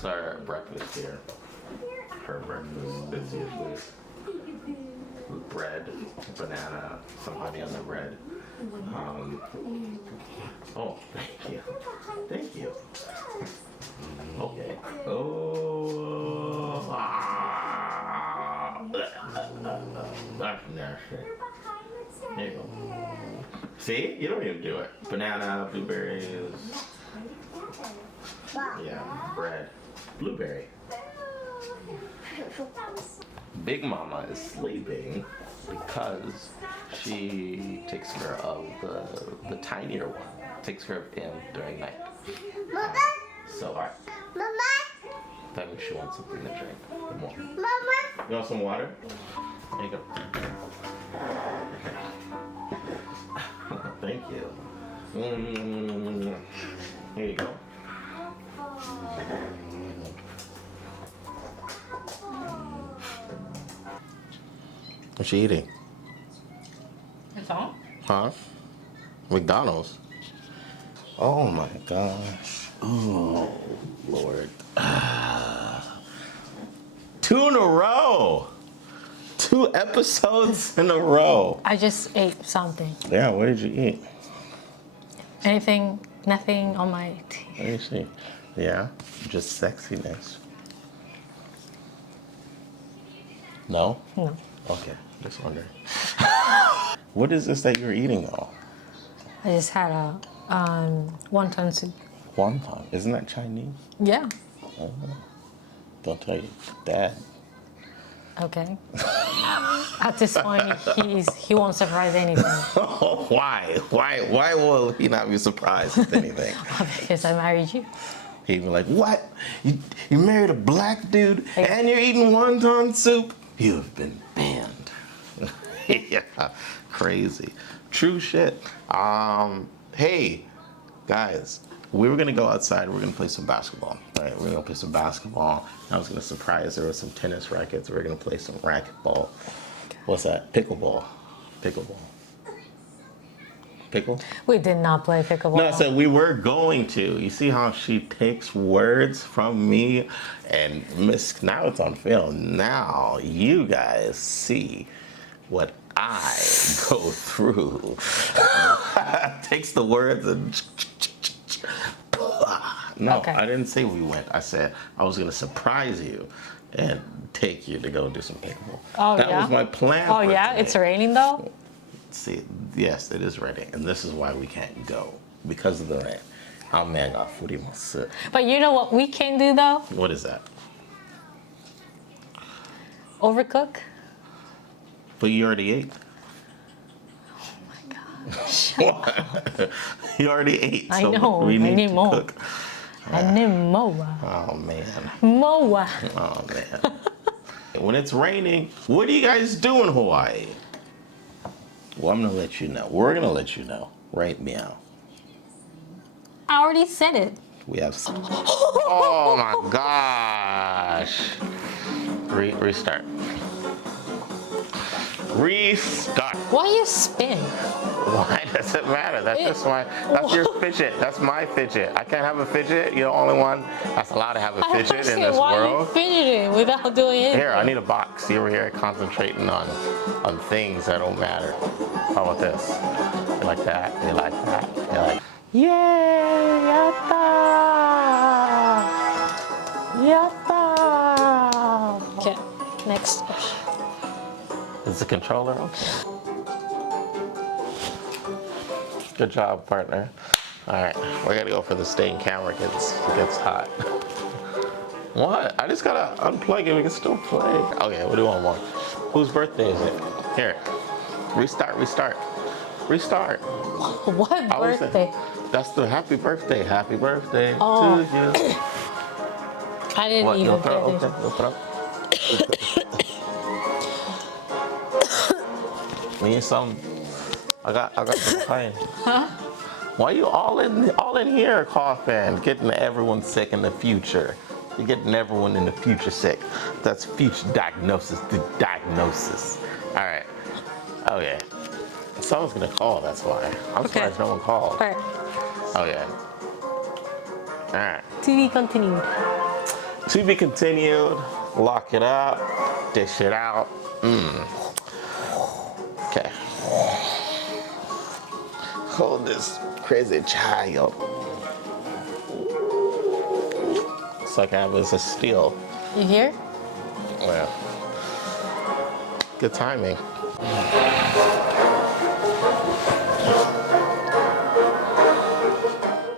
is our breakfast here. Her breakfast is usually bread, banana, some honey on the bread. Oh, thank you. Thank you. Okay. Oh, that's nasty. There you go. See? You don't even do it. Banana, blueberries. Yeah, bread. Blueberry. Big Mama is sleeping because she takes care of the tinier one. Takes care of him during night. Mama? So, alright. Mama? That means she wants something to drink. More. Mama? You want some water? There you go. Thank you. Here you go. What's she eating? It's on? Huh? McDonald's. Oh my gosh. Oh, Lord. 2 in a row. 2 episodes in a row. I just ate something. Yeah, what did you eat? Nothing on my teeth. Let me see. Yeah, just sexiness. No? No. Okay, just wondering. What is this that you're eating though? I just had a wonton soup. Wonton. Isn't that Chinese? Yeah. Oh. Don't tell your dad. Okay. At this point, he won't surprise anything. Oh, why? Why will he not be surprised with anything? Because I married you. He'd be like, what? You married a black dude and you're eating wonton soup? You've been banned. Yeah, crazy. True shit. Hey, guys, we were gonna go outside. We're gonna play some basketball. All right, we're gonna play some basketball. I was gonna surprise. There were some tennis rackets. We're gonna play some racquetball. What's that? Pickleball. Pickleball. Pickle? We did not play pickleball. No, so we were going to. You see how she takes words from me and now it's on film. Now you guys see what I go through. Takes the words and no, Okay. I didn't say we went. I said I was gonna surprise you and take you to go do some pickleball. Oh, that yeah? was my plan. Oh, for yeah? today. It's raining, though? See, yes, it is raining, and this is why we can't go, because of the rain. Oh man, got food in my sip. But you know what we can do, though? What is that? Overcook? But you already ate. Oh, my gosh. What? You already ate. I so know, we I need need to more. cook. I need more. Oh man. More. Oh man. When it's raining, what do you guys do in Hawaii? Well, I'm gonna let you know. We're gonna let you know right now. I already said it. We have some. Oh my gosh. Restart. Restart. Why you spin? Why does it matter? That's just that's your fidget. That's my fidget. I can't have a fidget. You're the only one that's allowed to have a fidget in this why world. Why you fidgeting without doing anything? Here, I need a box. You were here concentrating on things that don't matter. How about this? You like that? You like that? You like. Yay! Yatta! Yatta! Okay, next question. Is the controller okay? Good job, partner. All right, we gotta go for the stay in camera. It gets hot. What? I just gotta unplug it. We can still play. Okay, we'll do one more. Whose birthday is it? Here. Restart. Restart. What birthday? That's the happy birthday. Happy birthday Oh. to you. I didn't What? even You'll pay put up? attention. Okay, you'll put up. We need some. I got some pine. Huh? Why you all in here coughing, getting everyone sick in the future? You're getting everyone in the future sick. That's future diagnosis. The diagnosis. All right. Okay. Someone's gonna call. That's why. I'm surprised no one called. Alright. Okay. All right. To be continued. To be continued. Lock it up. Dish it out. Okay. Hold this crazy child. It's like I was a steal. You hear? Well, good timing.